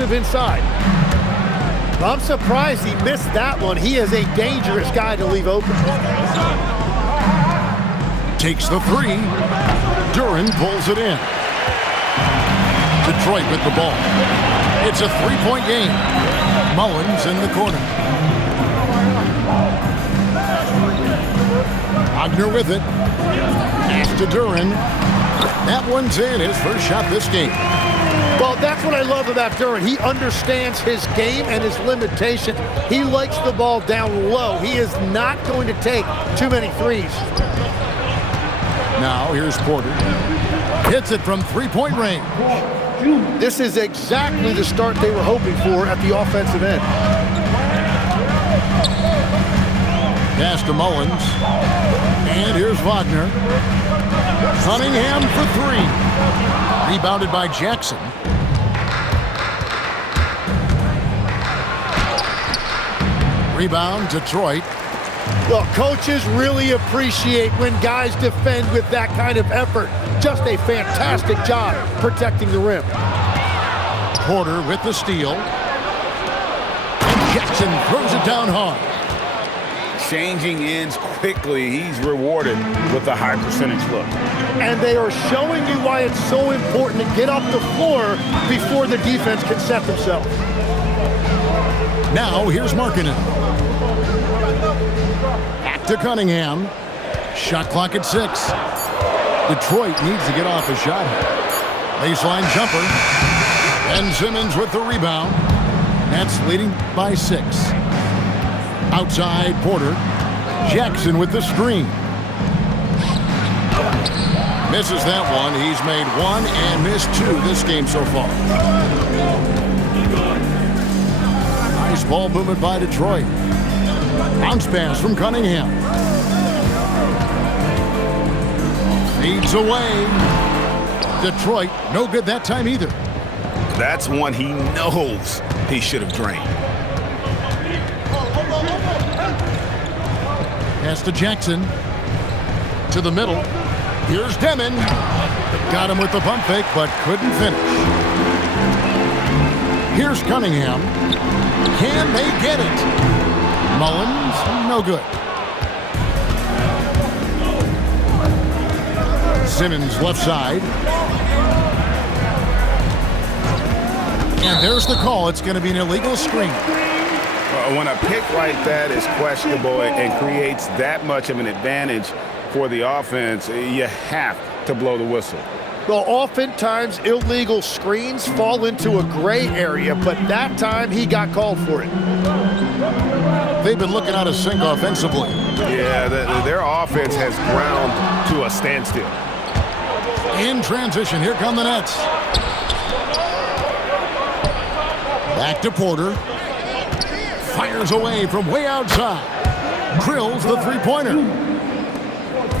aggressive inside. I'm surprised he missed that one. He is a dangerous guy to leave open. Takes the three. Duren pulls it in. Detroit with the ball. It's a three-point game. Mullins in the corner. Wagner with it. Pass to Duren. That one's in, his first shot this game. Well, that's what I love about Duren. He understands his game and his limitation. He likes the ball down low. He is not going to take too many threes. Now here's Porter. Hits it from three-point range. This is exactly the start they were hoping for at the offensive end. Pass to Mullins. And here's Wagner. Cunningham for three. Rebounded by Jackson. Rebound, Detroit. Well, coaches really appreciate when guys defend with that kind of effort. Just a fantastic job protecting the rim. Porter with the steal. And Jackson throws it down hard. Changing ends quickly. He's rewarded with a high percentage look. And they are showing you why it's so important to get off the floor before the defense can set themselves. Now here's Markkanen. Back to Cunningham. Shot clock at 6. Detroit needs to get off a shot. Baseline jumper. Ben Simmons with the rebound. Nets leading by 6. Outside Porter. Jackson with the screen. Misses that one. He's made 1 and missed 2 this game so far. Nice ball movement by Detroit. Bounce pass from Cunningham. Feeds away. Detroit, no good that time either. That's one he knows he should have drained. Pass to Jackson. To the middle. Here's Demon. Got him with the pump fake, but couldn't finish. Here's Cunningham. Can they get it? Mullins, no good. Simmons left side. And there's the call. It's going to be an illegal screen. When a pick like that is questionable and creates that much of an advantage for the offense, you have to blow the whistle. Well, oftentimes illegal screens fall into a gray area, but that time he got called for it. They've been looking out of sync offensively. Yeah, their offense has ground to a standstill. In transition, here come the Nets. Back to Porter. Fires away from way outside. Drills the three-pointer.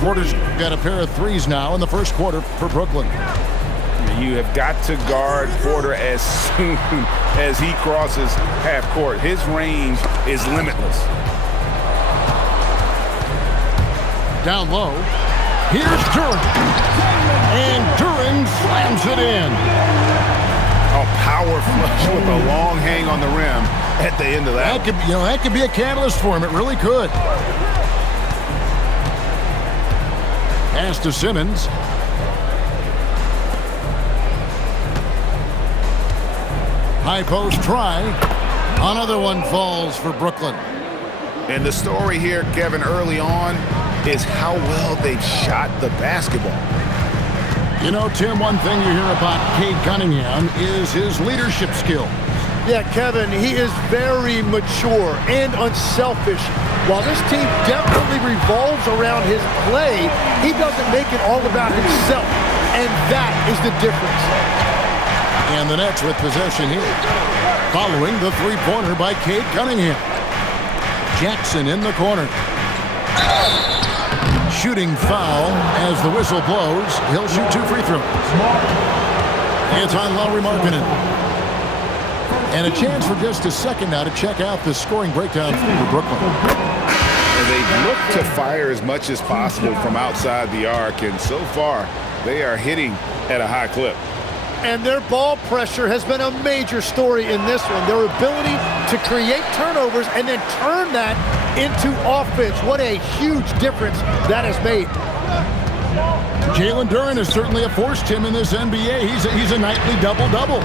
Porter's got a pair of threes now in the first quarter for Brooklyn. You have got to guard Porter as soon as he crosses half court. His range is limitless. Down low. Here's Duren. And Duren slams it in. A power flush with a long hang on the rim at the end of that. That could be a catalyst for him. It really could. Pass to Simmons. High post try. Another one falls for Brooklyn. And the story here, Kevin, early on is how well they've shot the basketball. You know, Tim, one thing you hear about Cade Cunningham is his leadership skills. Yeah, Kevin, he is very mature and unselfish. While this team definitely revolves around his play, he doesn't make it all about himself. And that is the difference. And the Nets with possession here. Following the three-pointer by Cade Cunningham. Jackson in the corner. Shooting foul as the whistle blows. He'll shoot 2 free throws. It's on Lauri Markkanen. And a chance for just a second now to check out the scoring breakdown for Brooklyn. And they look to fire as much as possible from outside the arc, and so far they are hitting at a high clip. And their ball pressure has been a major story in this one. Their ability to create turnovers and then turn that into offense. What a huge difference that has made. Jalen Duren is certainly a force, Tim, in this NBA. He's a nightly double-double.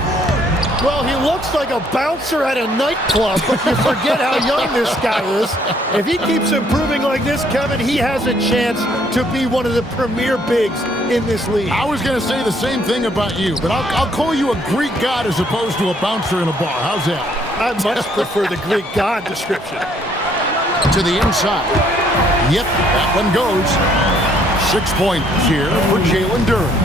Well, he looks like a bouncer at a nightclub, but you forget how young this guy is. If he keeps improving like this, Kevin, he has a chance to be one of the premier bigs in this league. I was going to say the same thing about you, but I'll call you a Greek god as opposed to a bouncer in a bar. How's that? I much prefer the Greek god description. To the inside. Yep, that one goes. 6 points here for Jalen Duren.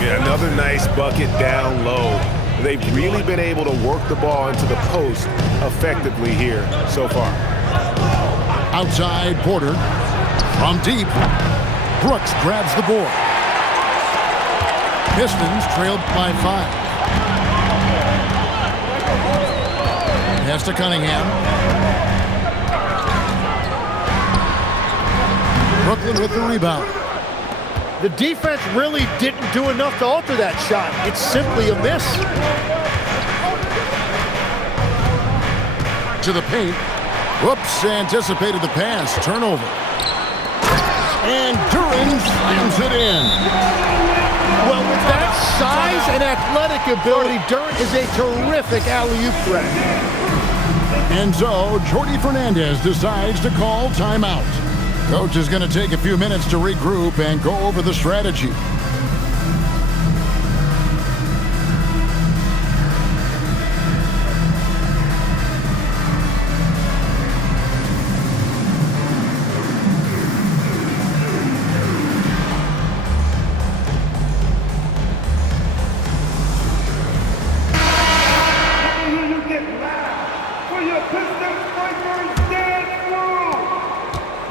Yeah, another nice bucket down low. They've really been able to work the ball into the post effectively here so far. Outside Porter. From deep. Brooks grabs the board. Pistons trailed by 5. Pass to Cunningham. Brooklyn with the rebound. The defense really didn't do enough to alter that shot. It's simply a miss. To the paint. Whoops, anticipated the pass. Turnover. And Duren slams it in. Well, with that size and athletic ability, Duren is a terrific alley-oop threat. And so, Jordi Fernandez decides to call timeout. Coach is going to take a few minutes to regroup and go over the strategy.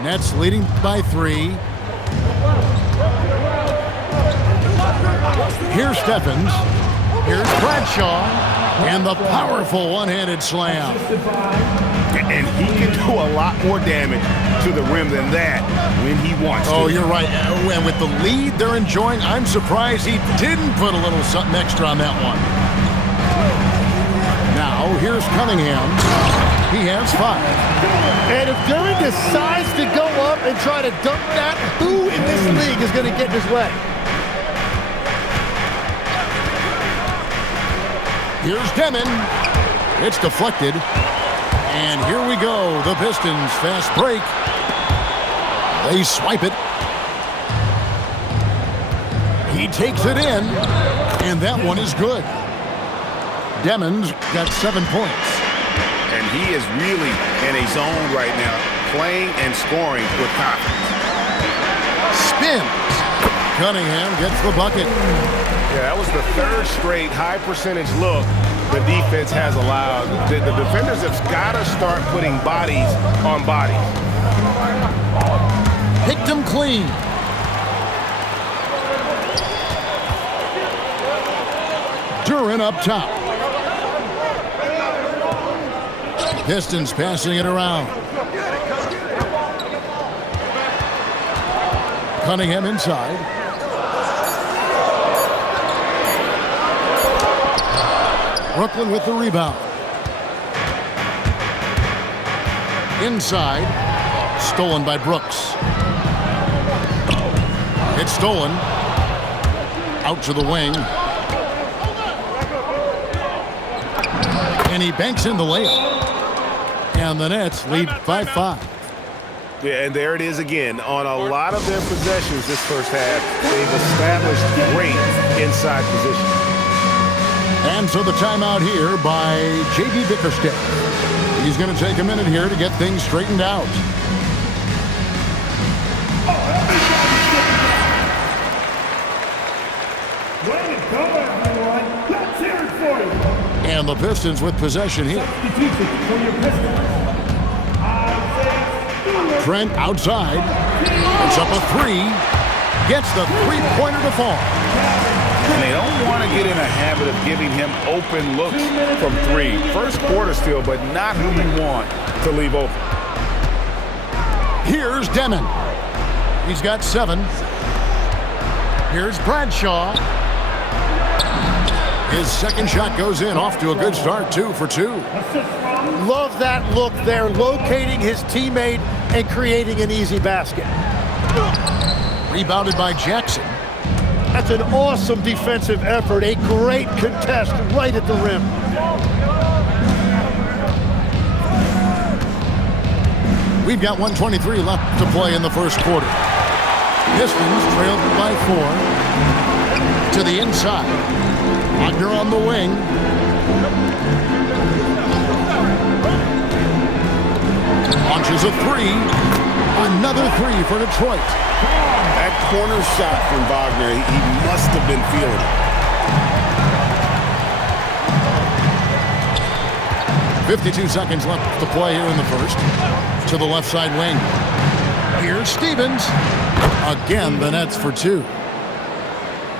Nets leading by 3. Here's Stephens. Here's Bradshaw. And the powerful one-handed slam. And he can do a lot more damage to the rim than that when he wants to. Oh, you're right. And with the lead they're enjoying, I'm surprised he didn't put a little something extra on that one. Now, here's Cunningham. He has 5. And if Duren decides to go up and try to dunk that, who in this league is going to get in his way? Here's Demon. It's deflected. And here we go. The Pistons fast break. They swipe it. He takes it in. And that one is good. Demon's got 7 points. And he is really in a zone right now, playing and scoring with confidence. Spins. Cunningham gets the bucket. Yeah, that was the 3rd straight high percentage look the defense has allowed. The defenders have got to start putting bodies on bodies. Picked him clean. Duren up top. Pistons passing it around. Cunningham inside. Brooklyn with the rebound. Inside. Stolen by Brooks. It's stolen. Out to the wing. And he banks in the layup. And the Nets lead by 5. Yeah, and there it is again. On a lot of their possessions this first half, they've established great inside position. And so the timeout here by J.D. Bickerstaff. He's going to take a minute here to get things straightened out. Way to go, everyone. Let's hear it for you. And the Pistons with possession here. Trent outside. It's up a 3. Gets the three-pointer to fall. And they don't want to get in a habit of giving him open looks from 3. First quarter still, but not who you want to leave open. Here's Demon. He's got 7. Here's Bradshaw. His second shot goes in, off to a good start, 2 for 2. Love that look there, locating his teammate and creating an easy basket. Rebounded by Jackson. That's an awesome defensive effort, a great contest right at the rim. We've got 1:23 left to play in the first quarter. Pistons trailed by 4. To the inside. Wagner on the wing. Launches a 3. Another 3 for Detroit. That corner shot from Wagner, he must have been feeling it. 52 seconds left to play here in the first. To the left side wing. Here's Stevens. Again, the Nets for 2.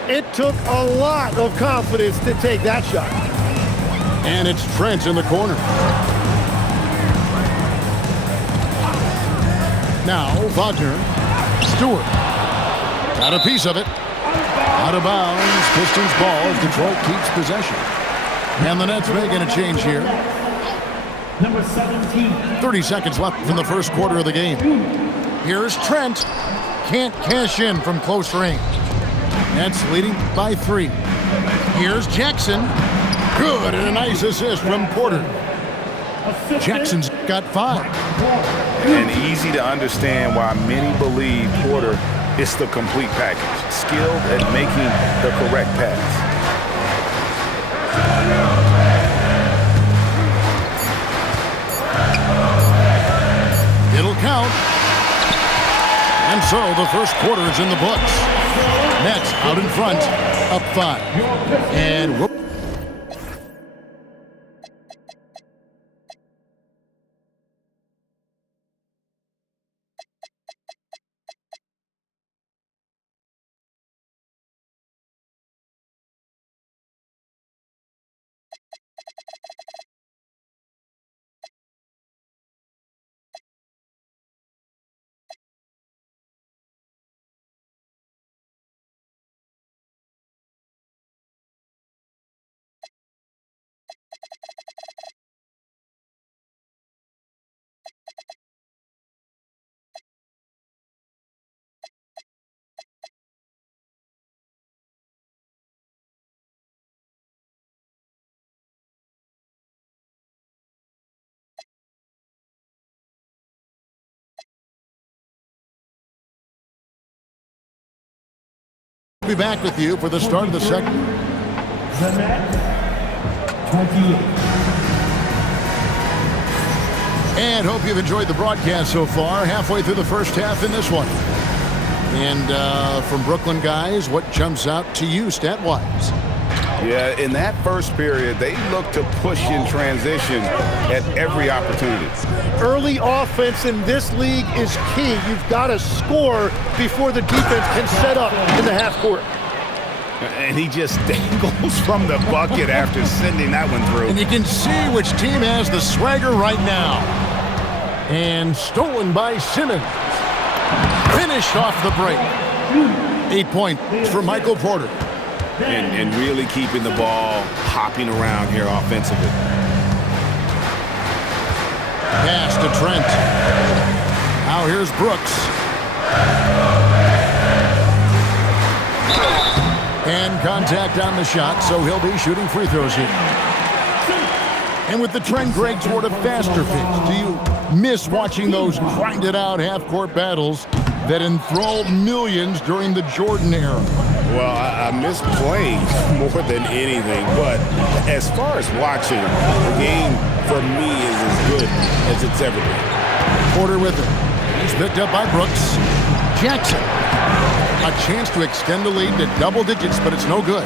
It took a lot of confidence to take that shot. And it's Trent in the corner. Now, Wagner. Stewart. Got a piece of it. Out of bounds. Pistons ball as Detroit keeps possession. And the Nets making a change here. Number 17. 30 seconds left in the first quarter of the game. Here's Trent. Can't cash in from close range. Nets leading by 3. Here's Jackson. Good, and a nice assist from Porter. Jackson's got 5. And easy to understand why many believe Porter is the complete package. Skilled at making the correct pass. It'll count. And so the first quarter is in the books. Nets out in front, up 5. And whoop. We'll be back with you for the start of the second. The Nets, 28. And hope you've enjoyed the broadcast so far. Halfway through the first half in this one. And from Brooklyn guys, what jumps out to you stat-wise? Yeah, in that first period, they looked to push in transition at every opportunity. Early offense in this league is key. You've got to score before the defense can set up in the half court. And he just dangles from the bucket after sending that one through. And you can see which team has the swagger right now. And stolen by Simmons. Finished off the break. 8 points for Michael Porter. And really keeping the ball hopping around here offensively. Pass to Trent. Now here's Brooks. And contact on the shot, so he'll be shooting free throws here. And with the trend, Greg, toward a faster pace, do you miss watching those grinded-out half-court battles that enthralled millions during the Jordan era? Well, I miss playing more than anything, but as far as watching, the game for me is as good as it's ever been. Porter with it. He's picked up by Brooks. Jackson. A chance to extend the lead to double digits, but it's no good.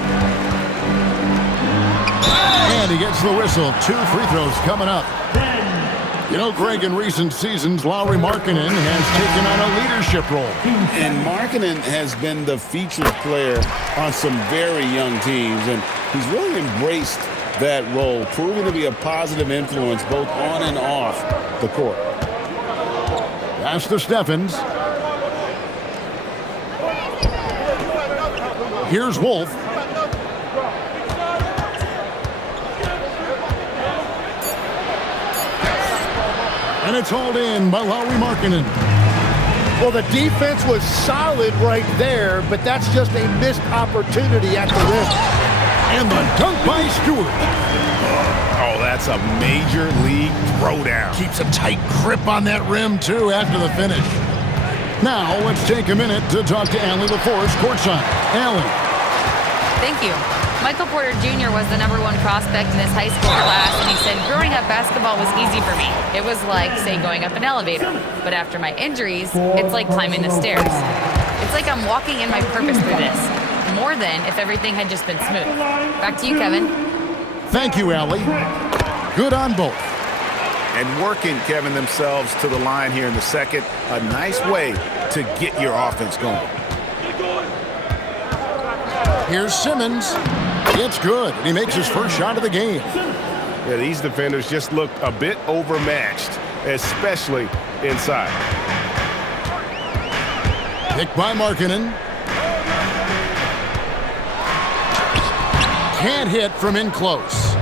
And he gets the whistle. 2 free throws coming up. You know, Greg, in recent seasons, Lauri Markkanen has taken on a leadership role. And Markkanen has been the featured player on some very young teams, and he's really embraced that role, proving to be a positive influence both on and off the court. Pass to Stephens. Here's Wolf. And it's hauled in by Lauri Markkanen. Well, the defense was solid right there, but that's just a missed opportunity at the rim. And the dunk by Stewart. Oh, that's a major league throwdown. Keeps a tight grip on that rim, too, after the finish. Now, let's take a minute to talk to Allie LaForce courtside. Allie. Thank you. Michael Porter Jr. was the #1 prospect in his high school class, and he said growing up basketball was easy for me. It was like, say, going up an elevator. But after my injuries, it's like climbing the stairs. It's like I'm walking in my purpose through this, more than if everything had just been smooth. Back to you, Kevin. Thank you, Allie. Good on both. And working, Kevin, themselves to the line here in the second. A nice way to get your offense going. Here's Simmons. It's good. And he makes his first shot of the game. Yeah, these defenders just looked a bit overmatched, especially inside. Picked by Markkanen. Can't hit from in close.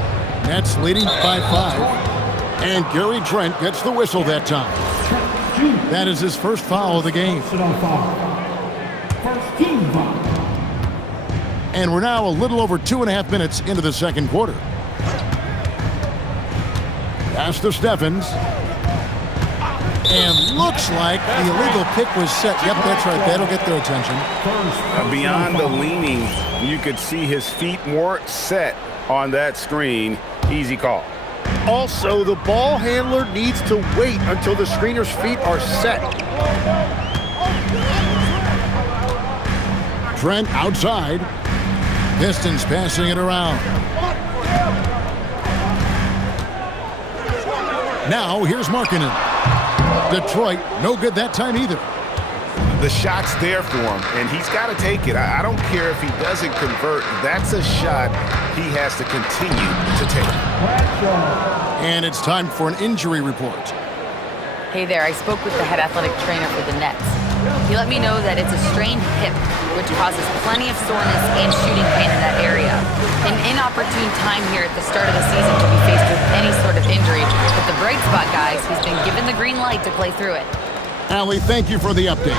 Nets leading by 5. And Gary Trent gets the whistle that time. That is his first foul of the game. First team foul. And we're now a little over 2.5 minutes into the second quarter. Pass to Steffens. And looks like the illegal pick was set. Yep, that's right. That'll get their attention. Beyond the leaning, you could see his feet more set on that screen. Easy call. Also, the ball handler needs to wait until the screener's feet are set. Trent outside. Pistons passing it around. Now, here's Markkanen. Detroit, no good that time either. The shot's there for him, and he's got to take it. I don't care if he doesn't convert. That's a shot he has to continue to take. And it's time for an injury report. Hey there, I spoke with the head athletic trainer for the Nets. He let me know that it's a strained hip, which causes plenty of soreness and shooting pain in that area. An inopportune time here at the start of the season to be faced with any sort of injury. But the bright spot, guys, he's been given the green light to play through it. Allie, thank you for the update.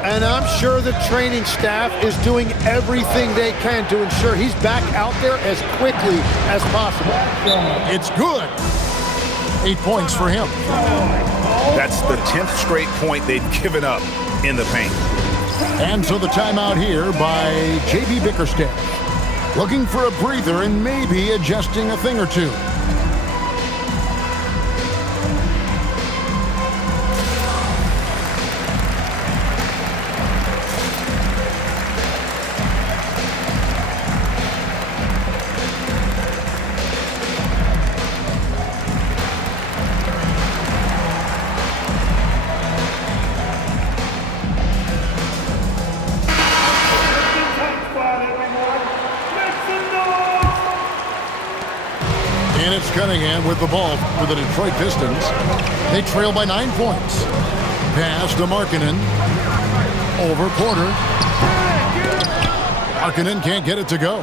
And I'm sure the training staff is doing everything they can to ensure he's back out there as quickly as possible. It's good. 8 points for him. That's the 10th straight point they've given up in the paint. And so the timeout here by J.B. Bickerstaff. Looking for a breather and maybe adjusting a thing or two. Cunningham with the ball for the Detroit Pistons. They trail by 9 points. Pass to Markkanen. Over Porter. Markkanen can't get it to go.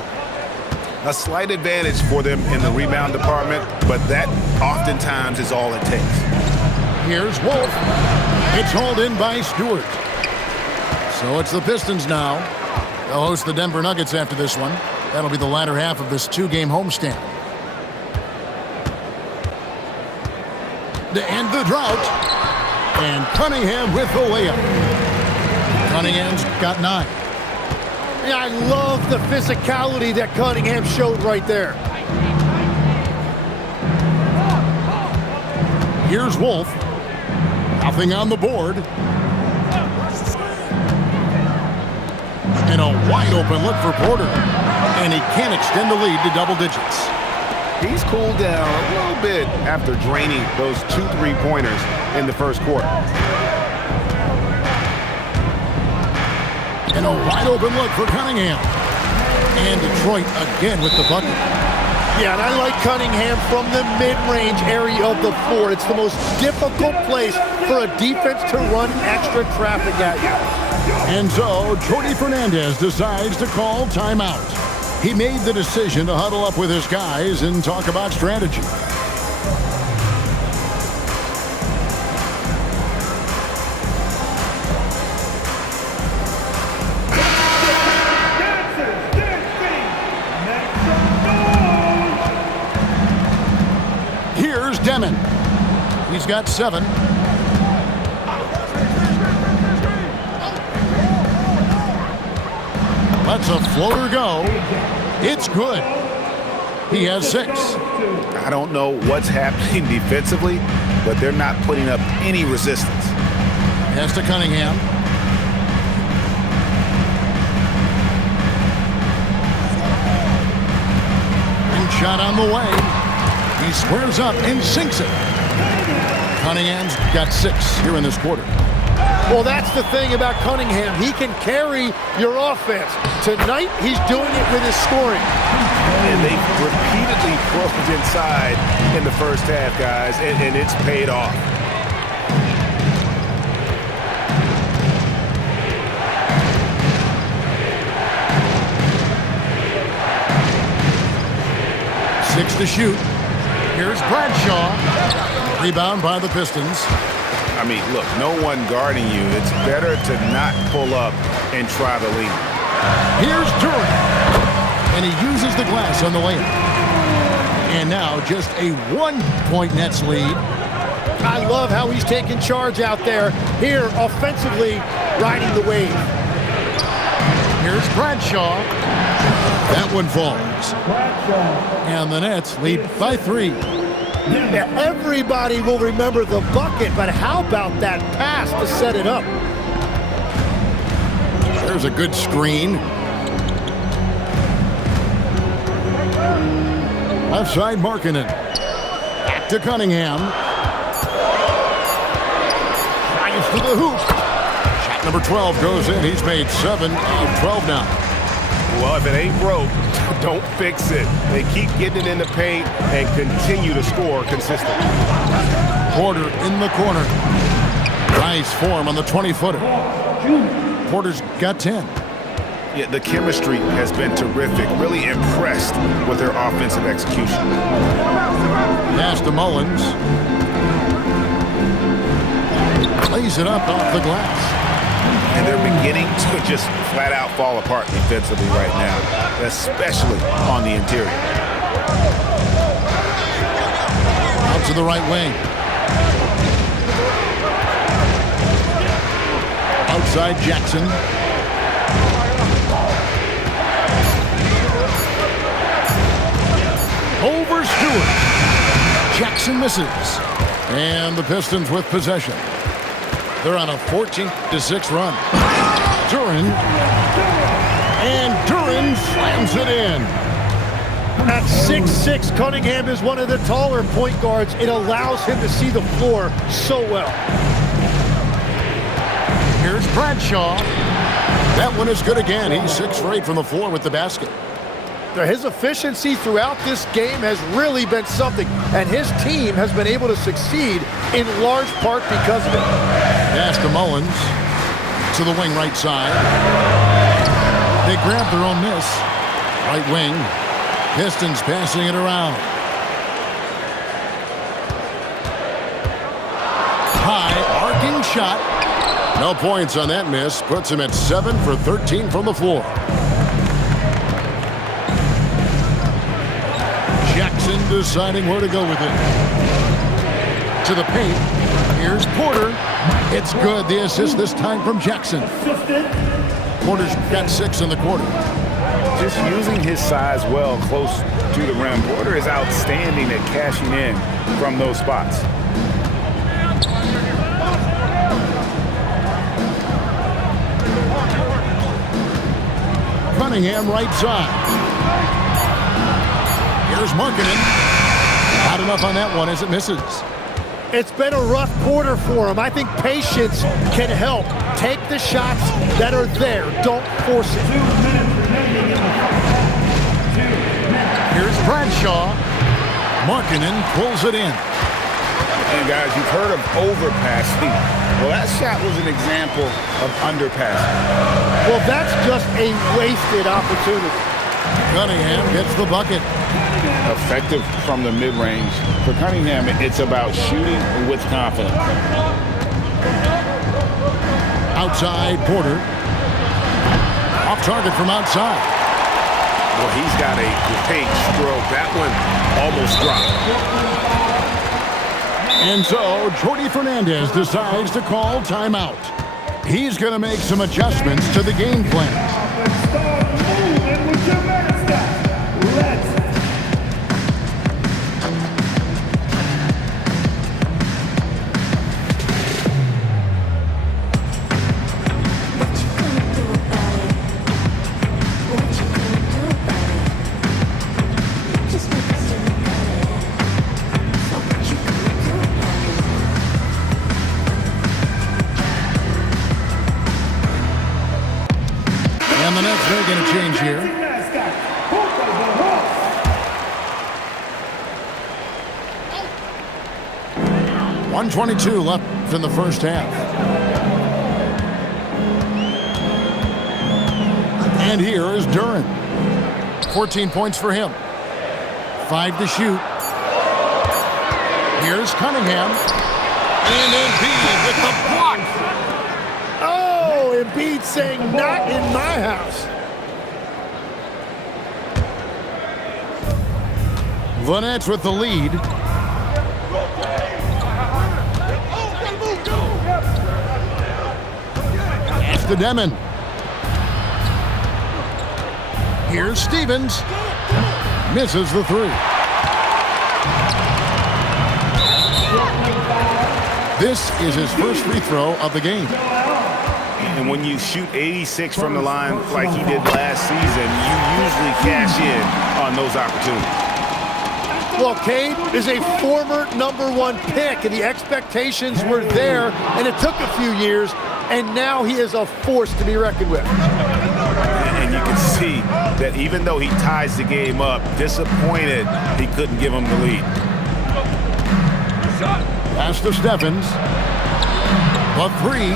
A slight advantage for them in the rebound department, but that oftentimes is all it takes. Here's Wolf. It's hauled in by Stewart. So it's the Pistons now. They'll host the Denver Nuggets after this one. That'll be the latter half of this 2-game homestand. To end the drought. And Cunningham with the layup. Cunningham's got 9. Yeah, I love the physicality that Cunningham showed right there. Here's Wolf. Nothing on the board. And a wide open look for Porter. And he can't extend the lead to double digits. He's cooled down a little bit after draining those 2 3-pointers in the first quarter. And a wide open look for Cunningham. And Detroit again with the bucket. Yeah, and I like Cunningham from the mid-range area of the floor. It's the most difficult place for a defense to run extra traffic at you. And so Jordi Fernandez decides to call timeout. He made the decision to huddle up with his guys and talk about strategy. Demon. He's got 7. Lets a floater go. It's good. He has 6. I don't know what's happening defensively, but they're not putting up any resistance. Pass to Cunningham. And shot on the way. He squares up and sinks it. Cunningham's got 6 here in this quarter. Well, that's the thing about Cunningham. He can carry your offense. Tonight, he's doing it with his scoring. And they repeatedly closed inside in the first half, guys, and it's paid off. Six to shoot. Here's Bradshaw. Rebound by the Pistons. I mean, look, no one guarding you. It's better to not pull up and try the lead. Here's Durant. And he uses the glass on the layup. And now just a 1-point Nets lead. I love how he's taking charge out there. Here, offensively, riding the wave. Here's Bradshaw. That one falls. And the Nets lead by 3. Yeah, everybody will remember the bucket, but how about that pass to set it up? There's a good screen. Left side, Markkanen. Back to Cunningham. Drives to the hoop. Shot number 12 goes in. He's made 7 of 12 now. Well, if it ain't broke, don't fix it. They keep getting it in the paint and continue to score consistently. Porter in the corner. Nice form on the 20-footer. Porter's got 10. Yeah, the chemistry has been terrific. Really impressed with their offensive execution. Pass to Mullins. Lays it up off the glass. And they're beginning to just flat out fall apart defensively right now, especially on the interior. Out to the right wing. Outside Jackson. Over Stewart. Jackson misses. And the Pistons with possession. They're on a 14-6 run. Duran. And Duran slams it in. At 6'6", Cunningham is one of the taller point guards. It allows him to see the floor so well. Here's Bradshaw. That one is good again. He's 6 for 8 from the floor with the basket. His efficiency throughout this game has really been something, and his team has been able to succeed in large part because of it. Pass to Mullins. To the wing right side. They grab their own miss. Right wing. Pistons passing it around. High arcing shot. No points on that miss. Puts him at 7 for 13 from the floor. Jackson deciding where to go with it. To the paint. Here's Porter. It's good. The assist this time from Jackson. Porter's got 6 in the quarter. Just using his size well close to the rim. Porter is outstanding at cashing in from those spots. Cunningham right side. Here's Markkanen. Not enough on that one as it misses. It's been a rough quarter for him. I think patience can help. Take the shots that are there. Don't force it. Here's Bradshaw. Markkanen pulls it in. And guys, you've heard of overpassing. Well, that shot was an example of underpassing. Well, that's just a wasted opportunity. Cunningham gets the bucket. Effective from the mid-range. For Cunningham, it's about shooting with confidence. Outside, Porter. Off target from outside. Well, he's got a great stroke. That one almost dropped. And so Jordi Fernandez decides to call timeout. He's going to make some adjustments to the game plan. Start moving with your mascot. Let's And the Nets making a change here. mascot. Hook of the Hawks. 1:22 left in the first half. And here is Duran. 14 points for him. 5 to shoot. Here's Cunningham. And Embiid with the block. Oh, Embiid saying, not in my house. The Nets with the lead. Pass to Demon. Here's Stevens. Misses the three. This is his first free throw of the game. And when you shoot 86 from the line like he did last season, you usually cash in on those opportunities. Well, Cade is a former #1 pick, and the expectations were there, and it took a few years, and now he is a force to be reckoned with. And you can see that even though he ties the game up, disappointed he couldn't give him the lead. Pass to Stephens. The three.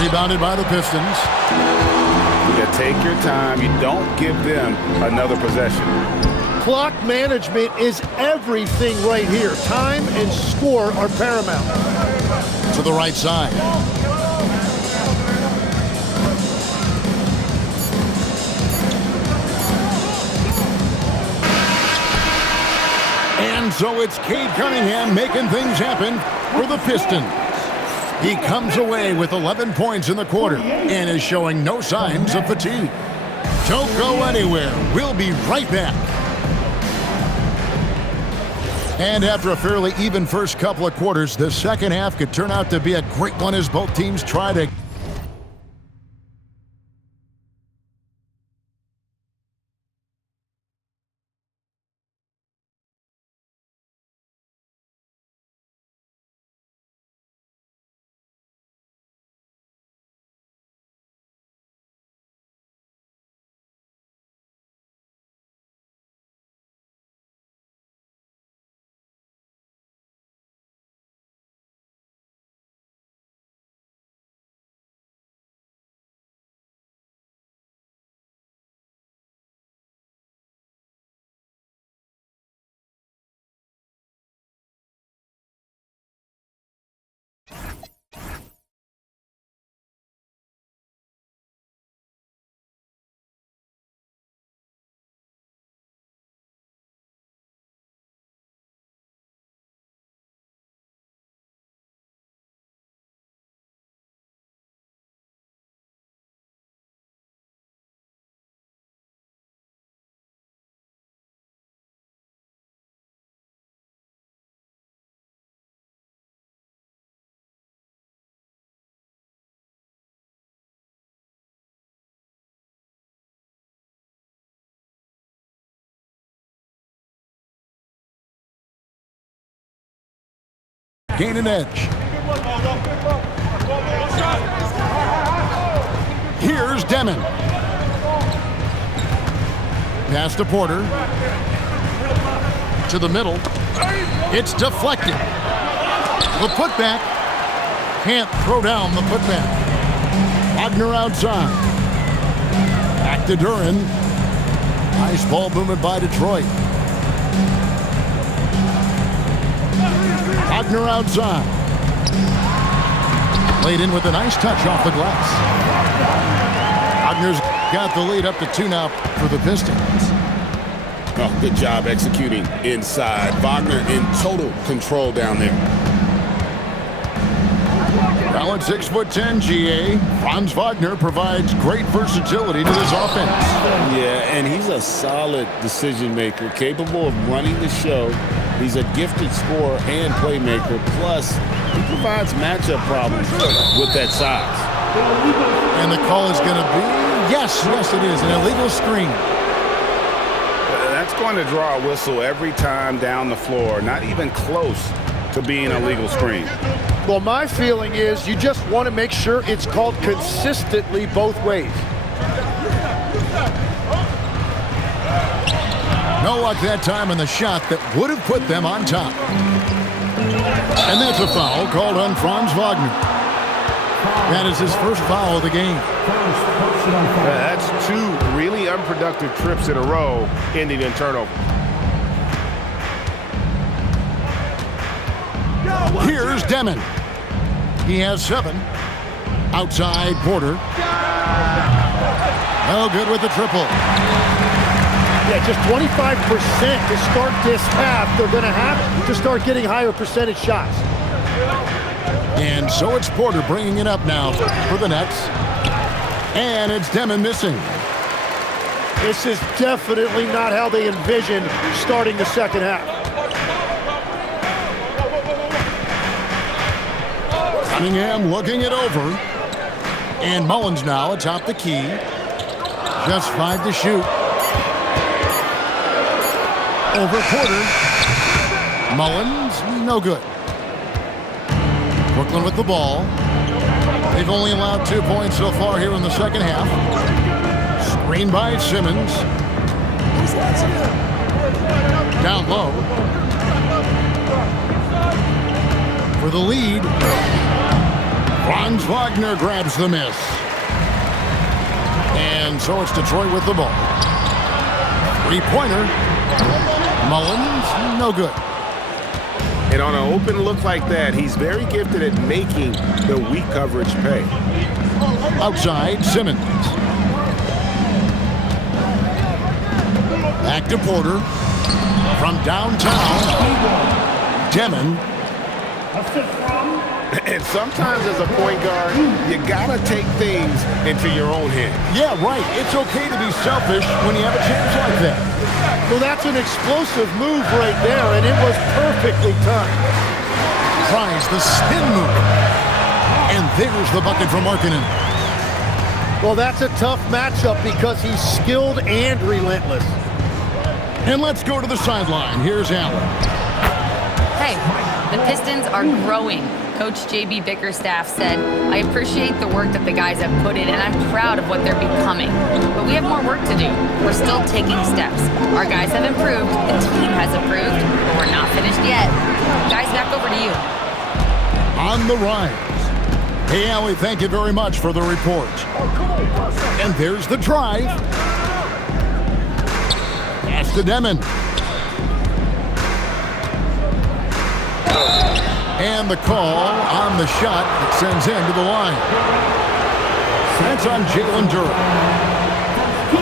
Rebounded by the Pistons. You take your time. You don't give them another possession. Clock management is everything right here. Time and score are paramount. To the right side. And so it's Cade Cunningham making things happen for the Pistons. He comes away with 11 points in the quarter and is showing no signs of fatigue. Don't go anywhere. We'll be right back. And after a fairly even first couple of quarters, the second half could turn out to be a great one as both teams try to gain an edge. Here's Demon. Pass to Porter. To the middle. It's deflected. The putback. Can't throw down the putback. Wagner outside. Back to Duran. Nice ball movement by Detroit. Wagner outside. Laid in with a nice touch off the glass. Wagner's got the lead up to 2 now for the Pistons. Oh, good job executing inside. Wagner in total control down there. Now at 6'10", GA, Franz Wagner provides great versatility to this offense. Yeah, and he's a solid decision maker, capable of running the show. He's a gifted scorer and playmaker. Plus, he provides matchup problems with that size. And the call is going to be, yes, it is, an illegal screen. That's going to draw a whistle every time down the floor, not even close to being a legal screen. Well, my feeling is you just want to make sure it's called consistently both ways. No luck that time on the shot that would have put them on top. And that's a foul called on Franz Wagner. That is his first foul of the game. That's 2 really unproductive trips in a row, ending in turnover. Here's Demon. He has 7. Outside Porter. No good with the triple. Yeah, just 25% to start this half. They're going to have to start getting higher percentage shots. And so it's Porter bringing it up now for the Nets. And it's Demon missing. This is definitely not how they envision starting the second half. Cunningham looking it over. And Mullins now atop the key. Just 5 to shoot. Over Porter. Mullins, no good. Brooklyn with the ball. They've only allowed 2 points so far here in the second half. Screen by Simmons. Down low. For the lead. Franz Wagner grabs the miss. And so it's Detroit with the ball. 3-pointer. Mullins, no good. And on an open look like that, he's very gifted at making the weak coverage pay. Outside, Simmons. Back to Porter. From downtown, Demon. And sometimes as a point guard, you gotta take things into your own hands. Yeah, right. It's okay to be selfish when you have a chance like that. Well, that's an explosive move right there, and it was perfectly timed. Tries the spin move. And there's the bucket from Markkanen. Well, that's a tough matchup because he's skilled and relentless. And let's go to the sideline. Here's Allen. Hey, the Pistons are growing. Coach J.B. Bickerstaff said, I appreciate the work that the guys have put in, and I'm proud of what they're becoming. But we have more work to do. We're still taking steps. Our guys have improved, the team has improved, but we're not finished yet. Guys, back over to you. On the rise. Hey, Allie, thank you very much for the report. And there's the drive. Pass to Demon. And the call on the shot that sends him to the line. That's on Jalen Durham.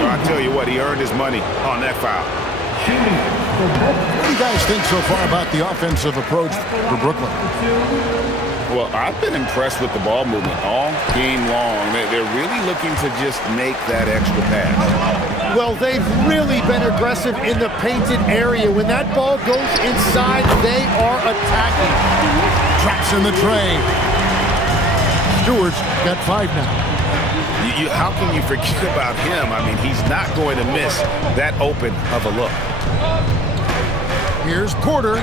I tell you what, he earned his money on that foul. What do you guys think so far about the offensive approach for Brooklyn? Well, I've been impressed with the ball movement all game long. They're really looking to just make that extra pass. Well, they've really been aggressive in the painted area. When that ball goes inside, they are attacking. Traps in the tray. Stewart's got 5 now. How can you forget about him? I mean, he's not going to miss that open of a look. Here's Porter.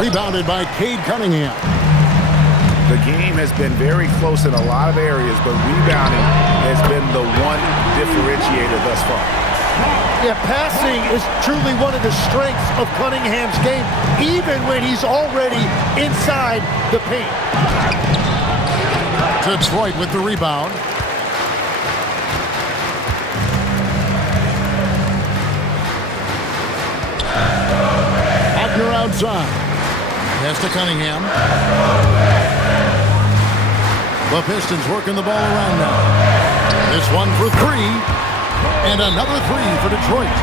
Rebounded by Cade Cunningham. The game has been very close in a lot of areas, but rebounding has been the one differentiator thus far. Yeah, passing is truly one of the strengths of Cunningham's game, even when he's already inside the paint. Detroit with the rebound. Wagner outside. Pass to Cunningham. The Pistons working the ball around now. This one for 3. And another 3 for Detroit.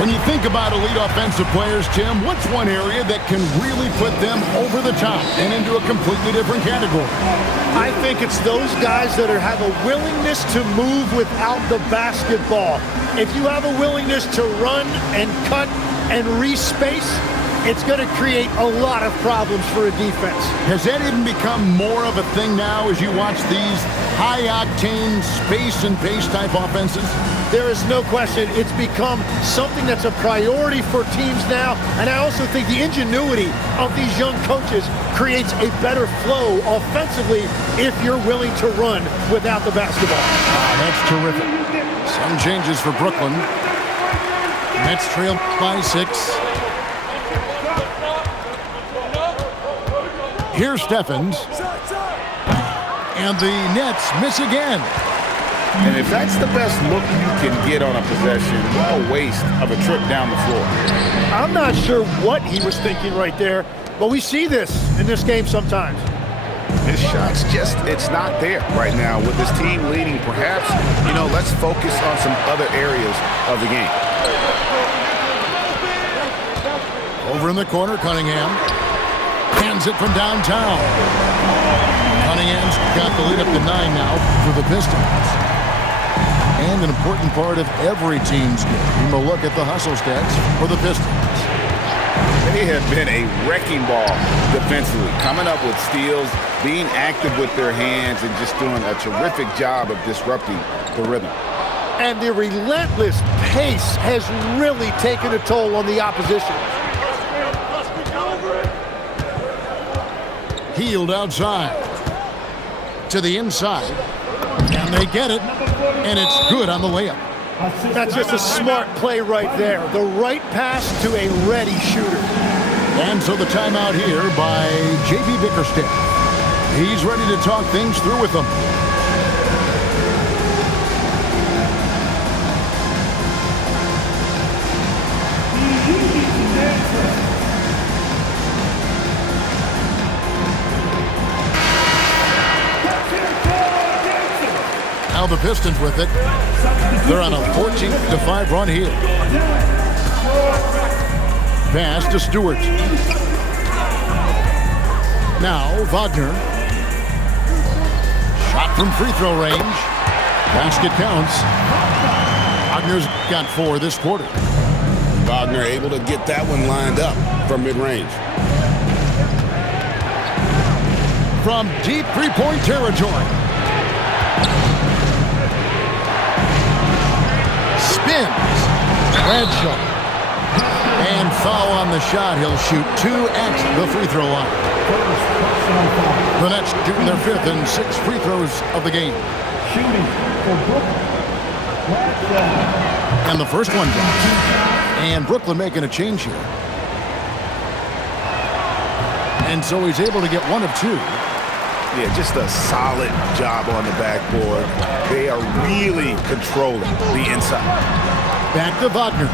When you think about elite offensive players, Tim, what's one area that can really put them over the top and into a completely different category? I think it's those guys that have a willingness to move without the basketball. If you have a willingness to run and cut and respace, it's going to create a lot of problems for a defense. Has that even become more of a thing now as you watch these high-octane space and pace type offenses? There is no question. It's become something that's a priority for teams now. And I also think the ingenuity of these young coaches creates a better flow offensively if you're willing to run without the basketball. That's terrific. Some changes for Brooklyn. Nets trail by 6. Here's Stephens. And the Nets miss again. And if that's the best look you can get on a possession, what a waste of a trip down the floor. I'm not sure what he was thinking right there, but we see this in this game sometimes. His shot's it's not there right now. With his team leading, perhaps, let's focus on some other areas of the game. Over in the corner, Cunningham. Hands it from downtown. Cunningham's got the lead up to 9 now for the Pistons. And an important part of every team's game, a look at the hustle stats for the Pistons. They have been a wrecking ball defensively, coming up with steals, being active with their hands, and just doing a terrific job of disrupting the rhythm. And the relentless pace has really taken a toll on the opposition. Healed outside. To the inside. And they get it. And it's good on the layup. That's just a smart play right there. The right pass to a ready shooter. And so the timeout here by J.B. Bickerstaff. He's ready to talk things through with them. Now the Pistons with it. They're on a 14-5 run here. Pass to Stewart. Now Wagner. Shot from free throw range. Basket counts. Wagner's got 4 this quarter. Wagner able to get that one lined up from mid-range. From deep three-point territory. Spins. Bradshaw. And foul on the shot. He'll shoot 2 at the free throw line. The Nets shooting their 5th and 6th free throws of the game. Shooting for Brooklyn. And the first one drops. And Brooklyn making a change here. And so he's able to get 1 of 2. Yeah, just a solid job on the backboard. They are really controlling the inside. Back to Wagner.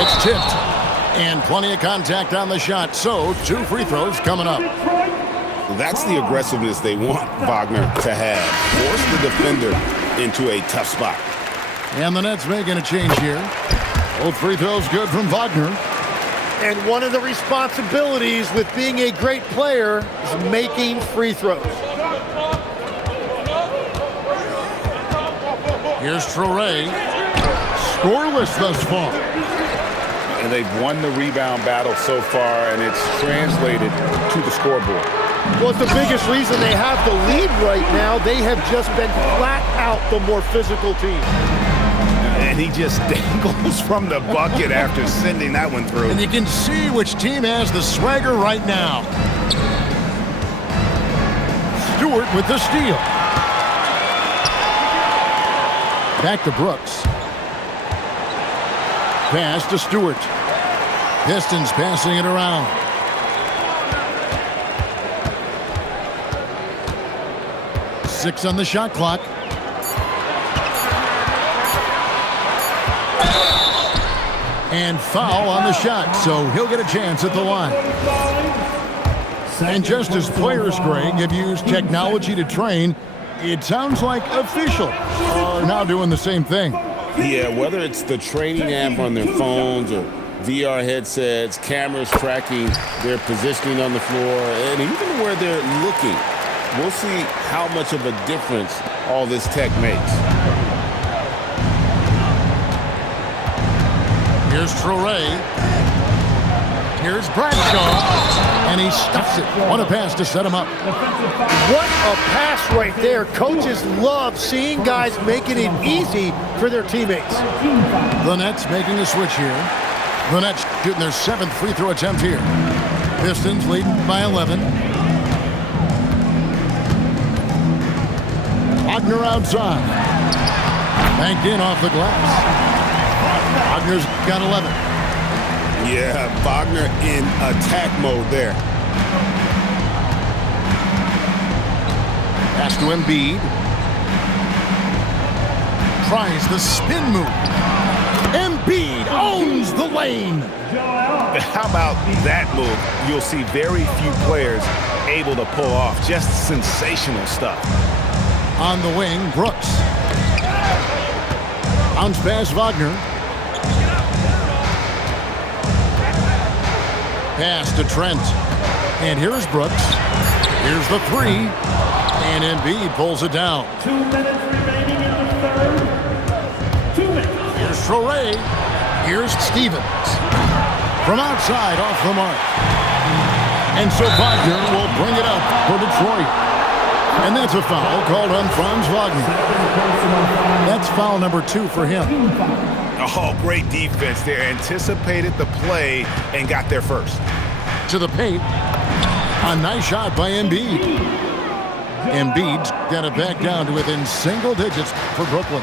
It's tipped. And plenty of contact on the shot. So 2 free throws coming up. That's the aggressiveness they want Wagner to have. Force the defender into a tough spot. And the Nets making a change here. Both free throws good from Wagner. And one of the responsibilities with being a great player is making free throws. Here's Traoré. Scoreless thus far. And they've won the rebound battle so far, and it's translated to the scoreboard. Well, it's the biggest reason they have the lead right now. They have just been flat out the more physical team. And he just dangles from the bucket after sending that one through. And you can see which team has the swagger right now. Stewart with the steal. Back to Brooks. Pass to Stewart. Pistons passing it around. Six on the shot clock. And foul on the shot, so he'll get a chance at the line. And just as players, Greg, have used technology to train, it sounds like officials are now doing the same thing. Yeah, whether it's the training app on their phones or VR headsets, cameras tracking their positioning on the floor, and even where they're looking, we'll see how much of a difference all this tech makes. Here's Traore. Here's Bradshaw. And he stuffs it. What a pass to set him up. What a pass right there. Coaches love seeing guys making it easy for their teammates. The Nets making a switch here. The Nets shooting their 7th free throw attempt here. Pistons leading by 11. Wagner outside. Banked in off the glass. Wagner's got 11. Yeah, Wagner in attack mode there. Pass to Embiid. Tries the spin move. Embiid owns the lane. How about that move? You'll see very few players able to pull off. Just sensational stuff. On the wing, Brooks. Bounce pass, Wagner. Pass to Trent. And here's Brooks. Here's the three. And Embiid pulls it down. 2 minutes remaining in the third. 2 minutes. Here's Traore. Here's Stevens. From outside, off the mark. And so Wagner will bring it up for Detroit. And that's a foul called on Franz Wagner. That's foul number 2 for him. Oh, great defense there. Anticipated the play and got there first. To the paint. A nice shot by Embiid. Embiid's got it back down to within single digits for Brooklyn.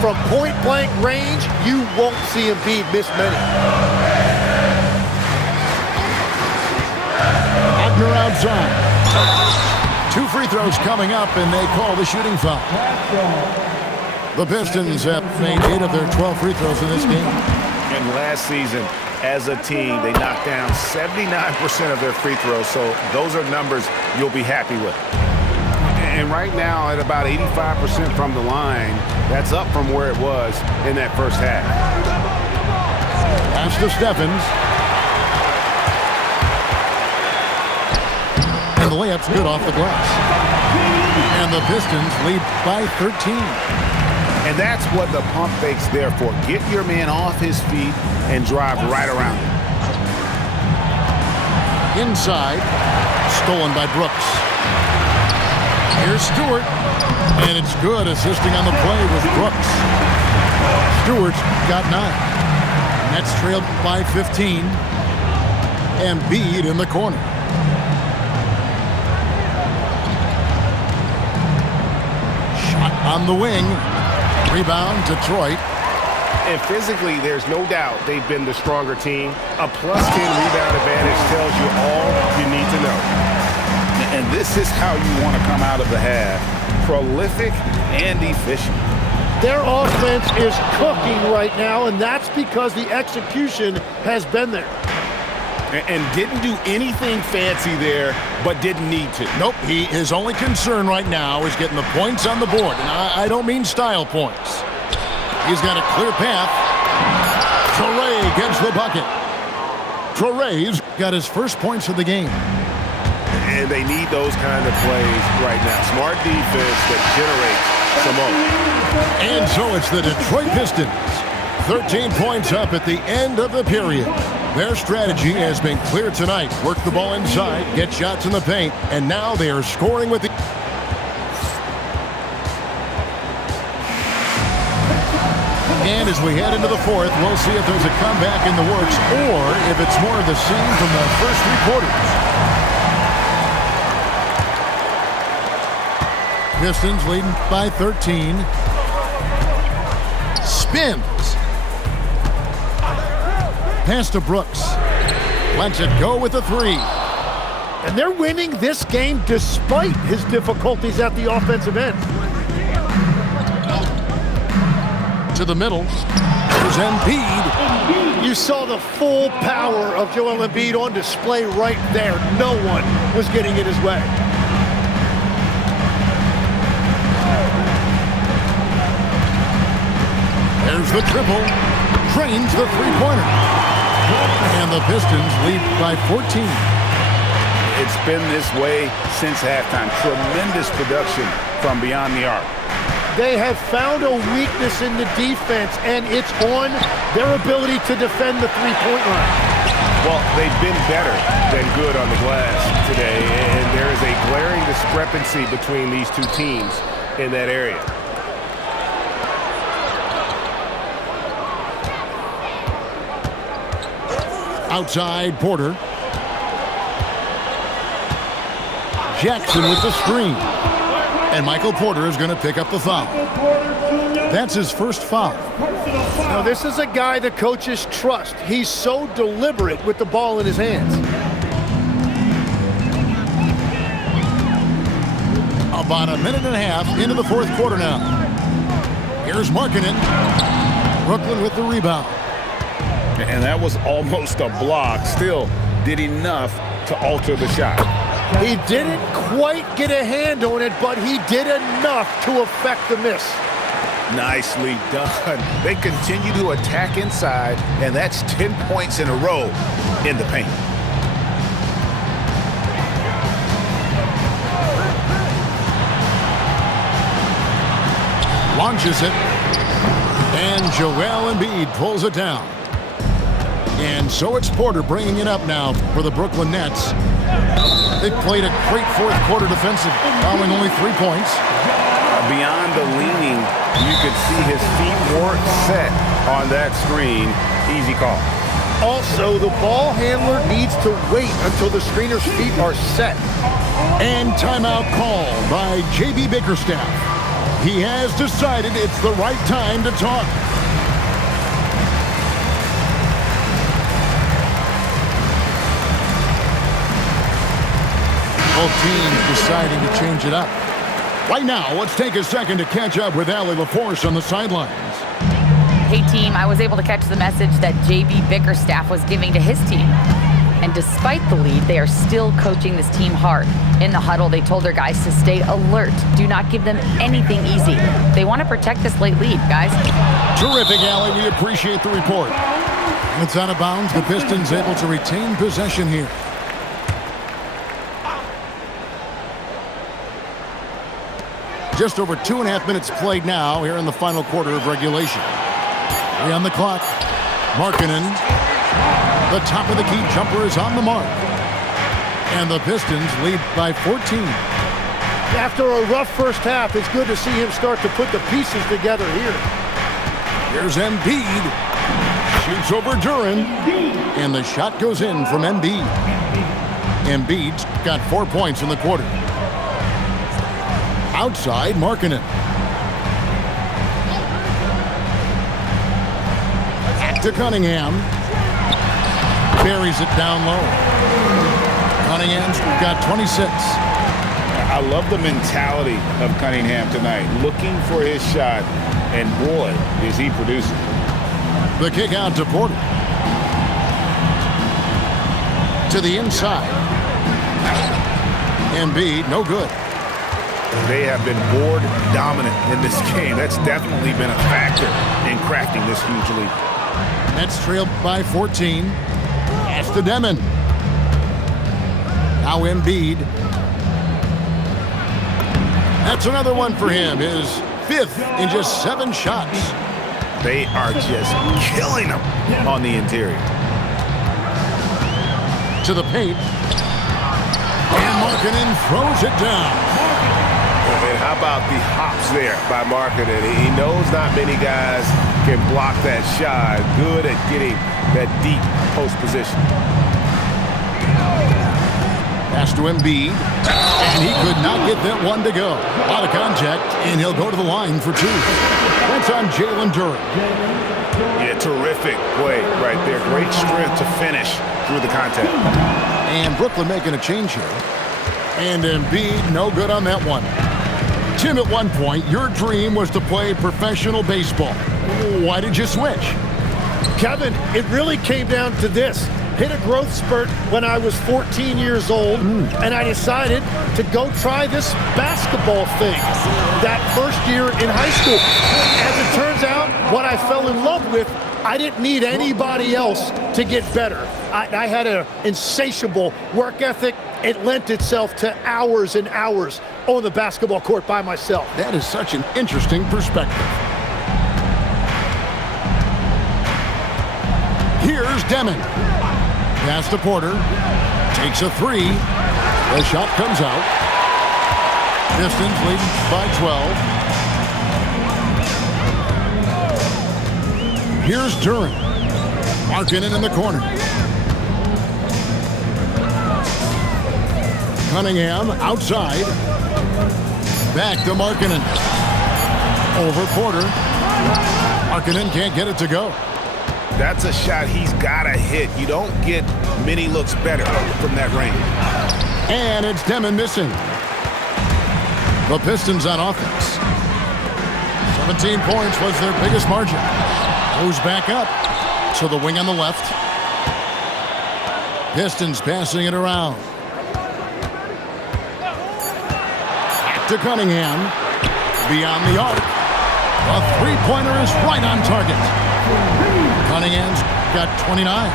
From point-blank range, you won't see Embiid miss many. Wagner outside. 2 free throws coming up, and they call the shooting foul. The Pistons have made 8 of their 12 free throws in this game. And last season, as a team, they knocked down 79% of their free throws, so those are numbers you'll be happy with. And right now, at about 85% from the line, that's up from where it was in that first half. Pass to Stephens. And the layup's good off the glass. And the Pistons lead by 13. And that's what the pump fake's there for. Get your man off his feet and drive right around him. Inside. Stolen by Brooks. Here's Stewart. And it's good, assisting on the play with Brooks. Stewart's got 9. Nets trailed by 15. Embiid in the corner. Shot on the wing. Rebound, Detroit. And physically, there's no doubt they've been the stronger team. A +10 rebound advantage tells you all you need to know. And this is how you want to come out of the half. Prolific and efficient. Their offense is cooking right now, and that's because the execution has been there. And didn't do anything fancy there, but didn't need to. Nope, his only concern right now is getting the points on the board. And I don't mean style points. He's got a clear path. Traore gets the bucket. Traore's got his first points of the game. And they need those kind of plays right now. Smart defense that generates some more. And so it's the Detroit Pistons. 13 points up at the end of the period. Their strategy has been clear tonight. Work the ball inside, get shots in the paint, and now they are scoring with the... And as we head into the fourth, we'll see if there's a comeback in the works or if it's more of the same from the first 3 quarters. Pistons leading by 13. Spins. Pass to Brooks. Lets it go with the 3. And they're winning this game despite his difficulties at the offensive end. To the middle. There's Embiid. You saw the full power of Joel Embiid on display right there. No one was getting in his way. There's the triple. Drains the three-pointer. And the Pistons lead by 14. It's been this way since halftime. Tremendous production from beyond the arc. They have found a weakness in the defense, and it's on their ability to defend the three-point line. Well, they've been better than good on the glass today, and there is a glaring discrepancy between these two teams in that area. Outside, Porter. Jackson with the screen. And Michael Porter is going to pick up the foul. That's his first foul. Now, this is a guy the coaches trust. He's so deliberate with the ball in his hands. About a minute and a half into the fourth quarter now. Here's Markkanen. Brooklyn with the rebound. And that was almost a block. Still did enough to alter the shot. He didn't quite get a hand on it, but he did enough to affect the miss. Nicely done. They continue to attack inside, and that's 10 points in a row in the paint. Launches it. And Joel Embiid pulls it down. And so it's Porter bringing it up now for the Brooklyn Nets. They played a great fourth quarter defensive, allowing only 3 points. Beyond the leaning, you could see his feet weren't set on that screen. Easy call. Also, the ball handler needs to wait until the screener's feet are set. And timeout called by J.B. Bickerstaff. He has decided it's the right time to talk. Both teams deciding to change it up. Right now, let's take a second to catch up with Allie LaForce on the sidelines. Hey, team, I was able to catch the message that J.B. Bickerstaff was giving to his team. And despite the lead, they are still coaching this team hard. In the huddle, they told their guys to stay alert. Do not give them anything easy. They want to protect this late lead, guys. Terrific, Allie. We appreciate the report. It's out of bounds. The Pistons able to retain possession here. Just over 2.5 minutes played now here in the final quarter of regulation. 3 on the clock. Markkanen. The top of the key jumper is on the mark. And the Pistons lead by 14. After a rough first half, it's good to see him start to put the pieces together here. Here's Embiid. Shoots over Duran. And the shot goes in from Embiid. Embiid's got 4 points in the quarter. Outside, Markkanen. Back to Cunningham. Buries it down low. Cunningham's got 26. I love the mentality of Cunningham tonight, looking for his shot, and boy, is he producing. The kick out to Porter. To the inside. Embiid, no good. They have been board dominant in this game. That's definitely been a factor in crafting this huge lead. Nets trailed by 14. Pass to Demon. Now Embiid. That's another one for him. His 5th in just 7 shots. They are just killing them on the interior. To the paint. And Markkanen throws it down. And how about the hops there by Markkanen? He knows not many guys can block that shot. Good at getting that deep post position. Pass to Embiid. And he could not get that one to go. Out of contact, and he'll go to the line for 2. That's on Jalen Duran. Yeah, terrific play right there. Great strength to finish through the contact. And Brooklyn making a change here. And Embiid, no good on that one. Tim, at one point, your dream was to play professional baseball. Why did you switch? Kevin, it really came down to this. hit a growth spurt when I was 14 years old, and I decided to go try this basketball thing that first year in high school. As it turns out, what I fell in love with, I didn't need anybody else to get better. I had an insatiable work ethic. It lent itself to hours and hours on the basketball court by myself. That is such an interesting perspective. Here's Demon. Pass to Porter. Takes a three. The shot comes out. Pistons leading by 12. Here's Duran. Markkanen in the corner. Cunningham outside. Back to Markkanen. Over Porter. Markkanen can't get it to go. That's a shot he's got to hit. You don't get many looks better from that range. And it's Demon missing. The Pistons on offense. 17 points was their biggest margin. Goes back up to the wing on the left. Pistons passing it around. Back to Cunningham. Beyond the arc. A three-pointer is right on target. Cunningham's got 29.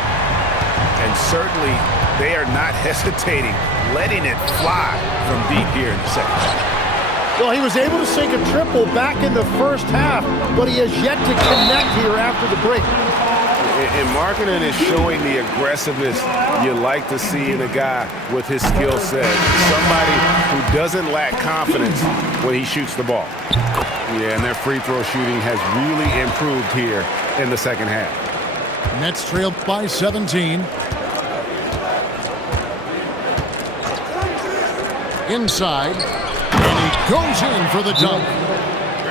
And certainly they are not hesitating, letting it fly from deep here in the second half. Well, he was able to sink a triple back in the first half, but he has yet to connect here after the break. And Markkanen is showing the aggressiveness you like to see in a guy with his skill set. Somebody who doesn't lack confidence when he shoots the ball. Yeah, and their free throw shooting has really improved here in the second half. Nets trailed by 17. Inside. And he goes in for the dunk.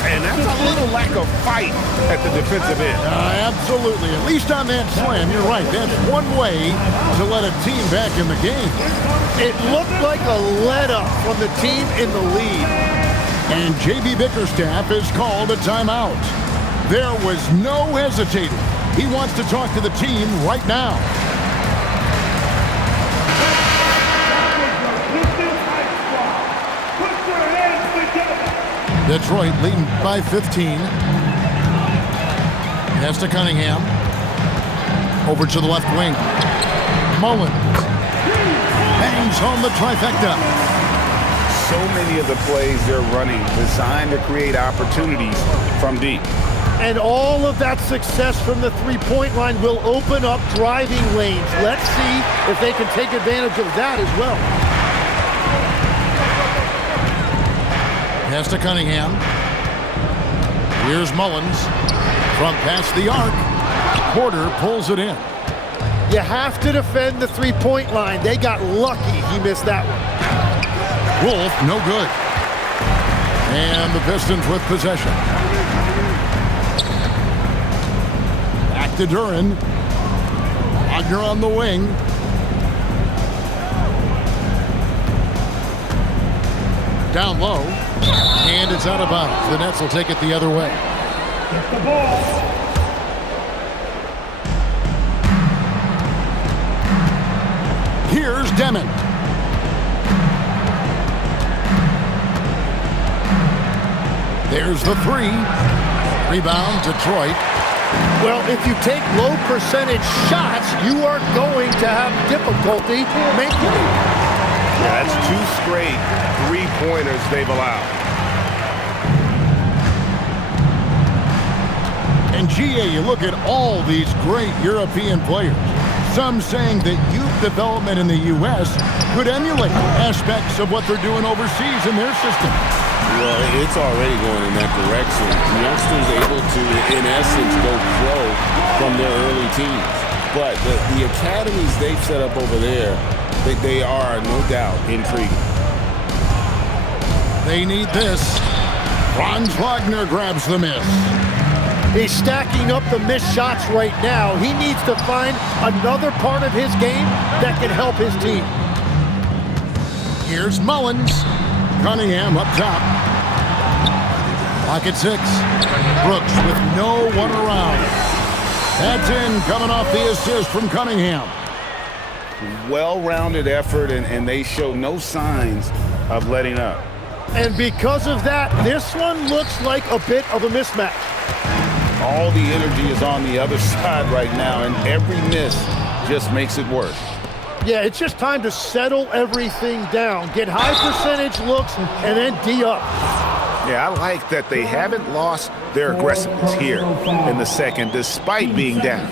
And that's a little lack of fight at the defensive end. Absolutely. At least on that slam, you're right. That's one way to let a team back in the game. It looked like a let-up from the team in the lead. And J.B. Bickerstaff has called a timeout. There was no hesitating. He wants to talk to the team right now. Detroit leading by 15. Pass to Cunningham. Over to the left wing. Mullins bangs home the trifecta. So many of the plays they're running designed to create opportunities from deep. And all of that success from the three-point line will open up driving lanes. Let's see if they can take advantage of that as well. Pass to Cunningham. Here's Mullins. From past the arc. Porter pulls it in. You have to defend the three-point line. They got lucky he missed that one. Wolf, no good. And the Pistons with possession. Back to Duran. Wagner on the wing. Down low. And it's out of bounds. The Nets will take it the other way. Get the ball. Here's Demon. There's the three. Rebound, Detroit. Well, if you take low percentage shots, you are going to have difficulty making it. Yeah, that's two straight three-pointers they've allowed. And GA, you look at all these great European players. Some saying that youth development in the U.S. could emulate aspects of what they're doing overseas in their system. Well, it's already going in that direction. Youngsters able to, in essence, go pro from their early teens. But the academies they've set up over there, they are, no doubt, intriguing. They need this. Franz Wagner grabs the miss. He's stacking up the missed shots right now. He needs to find another part of his game that can help his team. Here's Mullins. Cunningham up top. Pocket 6. Brooks with no one around. That's in, coming off the assist from Cunningham. well-rounded effort, and they show no signs of letting up. And because of that, this one looks like a bit of a mismatch. All the energy is on the other side right now, and every miss just makes it worse. Yeah, it's just time to settle everything down, get high percentage looks, and then D up. Yeah, I like that they haven't lost their aggressiveness here in the second, despite being down.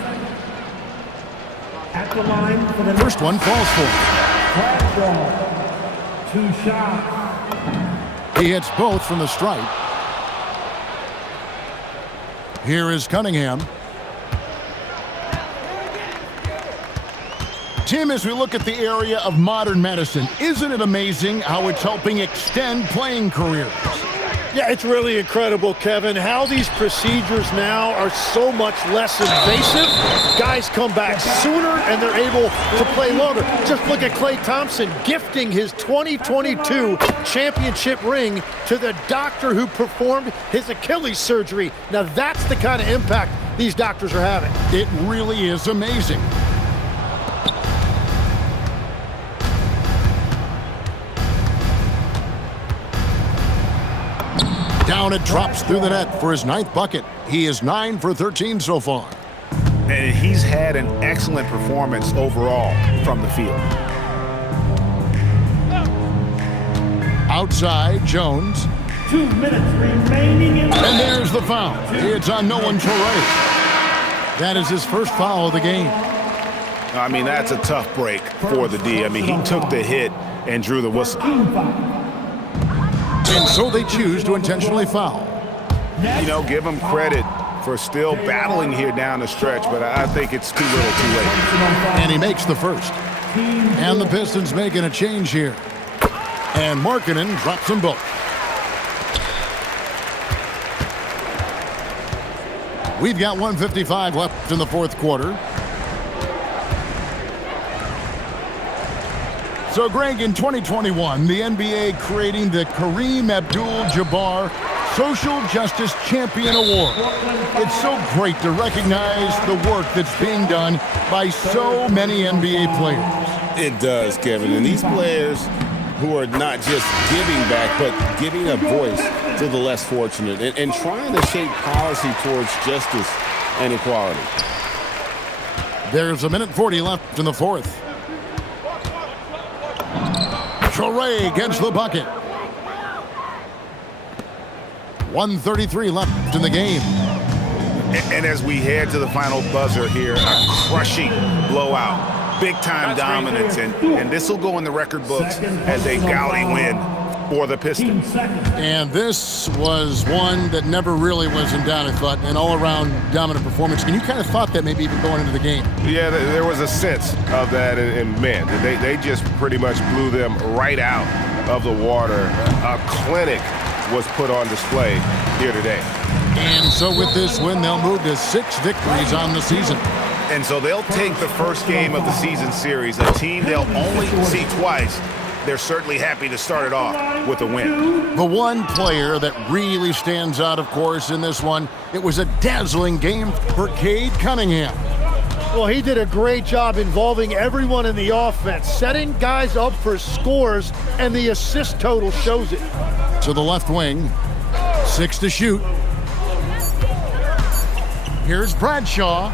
At the line for the First one falls for him. flag ball. 2 shots. He hits both from the stripe. Here is Cunningham. Tim, as we look at the area of modern medicine, isn't it amazing how it's helping extend playing careers? Yeah, it's really incredible, Kevin, how these procedures now are so much less invasive. Guys come back sooner and they're able to play longer. Just look at Klay Thompson gifting his 2022 championship ring to the doctor who performed his Achilles surgery. Now that's the kind of impact these doctors are having. It really is amazing. Down it drops through the net for his 9th bucket. He is 9 for 13 so far. And he's had an excellent performance overall from the field. Outside, Jones. 2 minutes remaining in the And there's the foul. It's on no one to right. That is his first foul of the game. I mean, that's a tough break for the D. I mean, he took the hit and drew the whistle. And so they choose to intentionally foul. You know, give him credit for still battling here down the stretch, but I think it's too little too late. And he makes the first. And the Pistons making a change here. And Markkanen drops them both. We've got 1:55 left in the fourth quarter. So, Greg, in 2021, the NBA creating the Kareem Abdul-Jabbar Social Justice Champion Award. It's so great to recognize the work that's being done by so many NBA players. It does, Kevin. And these players who are not just giving back, but giving a voice to the less fortunate and trying to shape policy towards justice and equality. There's 1:40 left in the fourth. Traore gets the bucket. 1:33 left in the game. And as we head to the final buzzer here, a crushing blowout, big-time dominance, and this will go in the record books as a gaudy win for the Pistons. And this was one that never really was in doubt, I thought, an all-around dominant performance. And you kind of thought that maybe even going into the game. Yeah, there was a sense of that, and man, they just pretty much blew them right out of the water. A clinic was put on display here today. And so with this win, they'll move to 6 victories on the season. And so they'll take the first game of the season series, a team they'll only see twice. They're certainly happy to start it off with a win. The one player that really stands out, of course, in this one, it was a dazzling game for Cade Cunningham. Well, he did a great job involving everyone in the offense, setting guys up for scores, and the assist total shows it. To the left wing, 6 to shoot. Here's Bradshaw.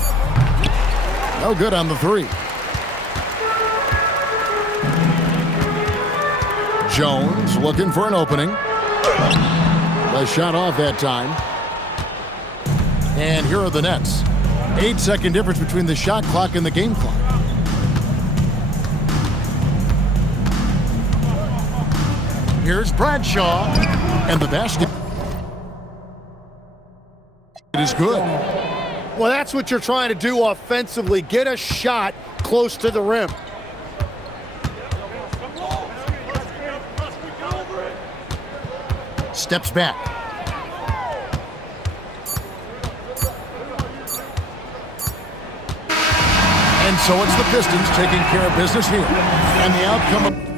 No good on the 3. Jones looking for an opening. The shot off that time. And here are the Nets. 8-second difference between the shot clock and the game clock. Here's Bradshaw. And the basket is good. Well, that's what you're trying to do offensively. Get a shot close to the rim. Steps back. And so it's the Pistons taking care of business here. And the outcome of